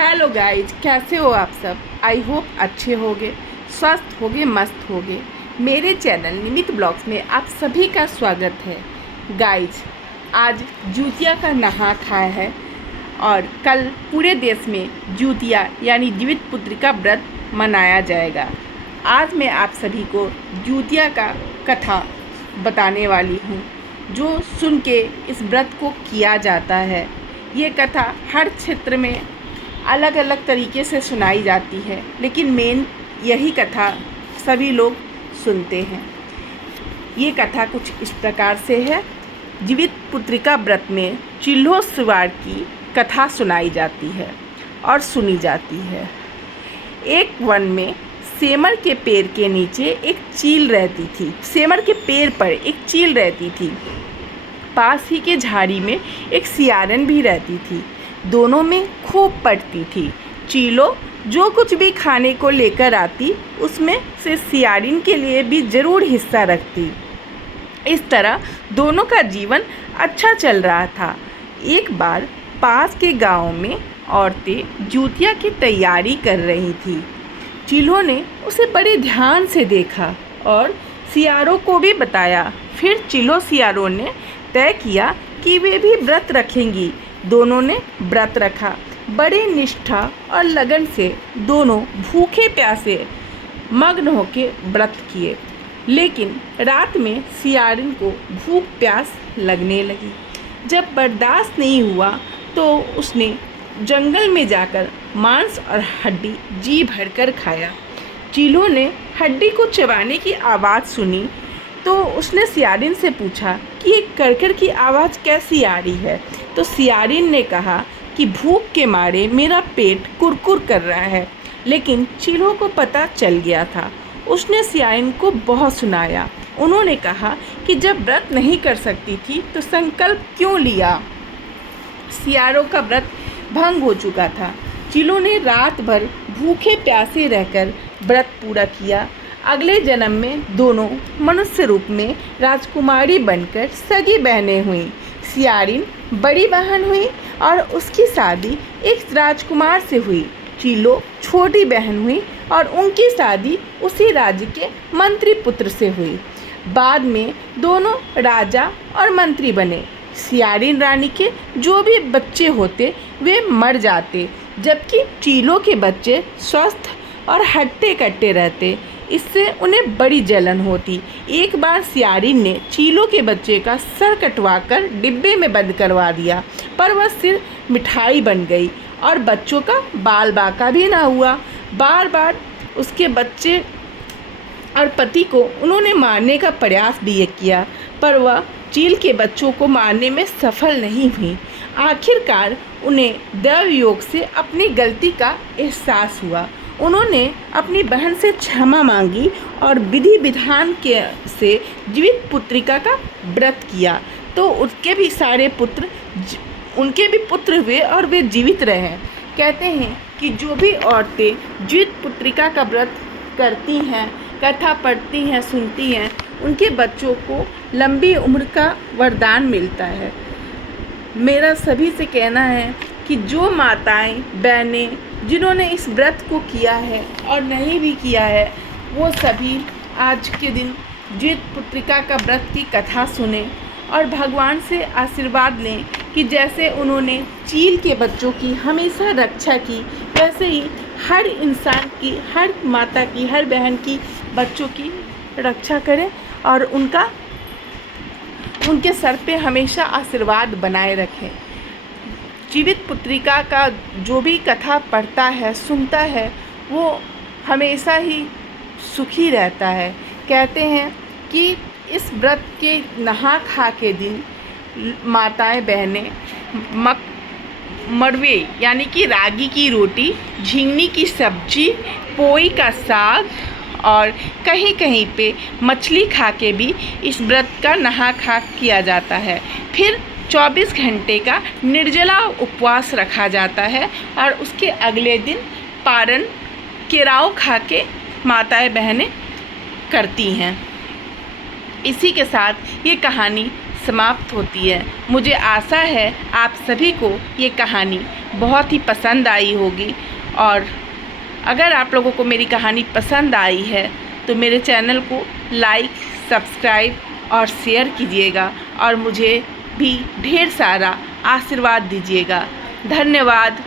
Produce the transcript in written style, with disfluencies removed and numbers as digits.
Hello guys, कैसे हो आप सब। आई होप अच्छे होगे, स्वस्थ होगे, मस्त होगे। मेरे चैनल निमित ब्लॉग्स में आप सभी का स्वागत है। गाइज, आज ज्योतिया का नहा खाया है और कल पूरे देश में ज्योतिया यानी जीवित पुत्री का व्रत मनाया जाएगा। आज मैं आप सभी को ज्योतिया का कथा बताने वाली हूँ, जो सुन के इस व्रत को किया जाता है। ये कथा हर क्षेत्र में अलग अलग तरीके से सुनाई जाती है, लेकिन मेन यही कथा सभी लोग सुनते हैं। ये कथा कुछ इस प्रकार से है। जीवित पुत्रिका व्रत में चिल्हो शिवार की कथा सुनाई जाती है और सुनी जाती है। एक वन में सेमर के पेड़ के नीचे एक चील रहती थी। सेमर के पेड़ पर एक चील रहती थी। पास ही के झाड़ी में एक सियारन भी रहती थी। दोनों में खूब पटती थी। चीलो जो कुछ भी खाने को लेकर आती, उसमें से सियारिन के लिए भी ज़रूर हिस्सा रखती। इस तरह दोनों का जीवन अच्छा चल रहा था। एक बार पास के गांव में औरतें ज्योतिया की तैयारी कर रही थी। चीलो ने उसे बड़े ध्यान से देखा और सियारों को भी बताया। फिर चिलो सियारों ने तय किया कि वे भी व्रत रखेंगी। दोनों ने व्रत रखा। बड़े निष्ठा और लगन से दोनों भूखे प्यासे मग्न होकर व्रत किए। लेकिन रात में सियारिन को भूख प्यास लगने लगी। जब बर्दाश्त नहीं हुआ तो उसने जंगल में जाकर मांस और हड्डी जी भरकर खाया। चीलो ने हड्डी को चबाने की आवाज़ सुनी तो उसने सियारिन से पूछा कि ये करकर की आवाज़ कैसी आ रही है। तो सियारिन ने कहा कि भूख के मारे मेरा पेट कुरकुर कर रहा है। लेकिन चीलो को पता चल गया था। उसने सियारिन को बहुत सुनाया। उन्होंने कहा कि जब व्रत नहीं कर सकती थी तो संकल्प क्यों लिया। सियारों का व्रत भंग हो चुका था। चीलो ने रात भर भूखे प्यासे रहकर व्रत पूरा किया। अगले जन्म में दोनों मनुष्य रूप में राजकुमारी बनकर सगी बहनें हुईं। सियारिन बड़ी बहन हुई और उसकी शादी एक राजकुमार से हुई। चीलो छोटी बहन हुई और उनकी शादी उसी राज्य के मंत्री पुत्र से हुई। बाद में दोनों राजा और मंत्री बने। सियारिन रानी के जो भी बच्चे होते वे मर जाते, जबकि चीलो के बच्चे स्वस्थ और हट्टे कट्टे रहते। इससे उन्हें बड़ी जलन होती। एक बार सियारिन ने चीलो के बच्चे का सर कटवाकर डिब्बे में बंद करवा दिया, पर वह सिर मिठाई बन गई और बच्चों का बाल बाका भी ना हुआ। बार बार उसके बच्चे और पति को उन्होंने मारने का प्रयास भी किया, पर वह चील के बच्चों को मारने में सफल नहीं हुई। आखिरकार उन्हें दैव योग से अपनी गलती का एहसास हुआ। उन्होंने अपनी बहन से क्षमा मांगी और विधि विधान के से जीवित पुत्रिका का व्रत किया। तो उनके भी पुत्र हुए और वे जीवित रहे। कहते हैं कि जो भी औरतें जीवित पुत्रिका का व्रत करती हैं, कथा पढ़ती हैं, सुनती हैं, उनके बच्चों को लंबी उम्र का वरदान मिलता है। मेरा सभी से कहना है कि जो माताएं बहनें जिन्होंने इस व्रत को किया है और नहीं भी किया है, वो सभी आज के दिन जीवित पुत्रिका का व्रत की कथा सुने और भगवान से आशीर्वाद लें कि जैसे उन्होंने चील के बच्चों की हमेशा रक्षा की, वैसे ही हर इंसान की, हर माता की, हर बहन की बच्चों की रक्षा करें और उनके सर पे हमेशा आशीर्वाद बनाए रखें। जीवित पुत्रिका का जो भी कथा पढ़ता है, सुनता है, वो हमेशा ही सुखी रहता है। कहते हैं कि इस व्रत के नहा खा के दिन माताएं बहनें मड़वे यानी कि रागी की रोटी, झिंगनी की सब्जी, पोई का साग और कहीं कहीं पे मछली खा के भी इस व्रत का नहा खा किया जाता है। फिर 24 घंटे का निर्जला उपवास रखा जाता है और उसके अगले दिन पारण केराव खा के माताएं बहनें करती हैं। इसी के साथ ये कहानी समाप्त होती है। मुझे आशा है आप सभी को ये कहानी बहुत ही पसंद आई होगी, और अगर आप लोगों को मेरी कहानी पसंद आई है तो मेरे चैनल को लाइक, सब्सक्राइब और शेयर कीजिएगा, और मुझे भी ढेर सारा आशीर्वाद दीजिएगा। धन्यवाद।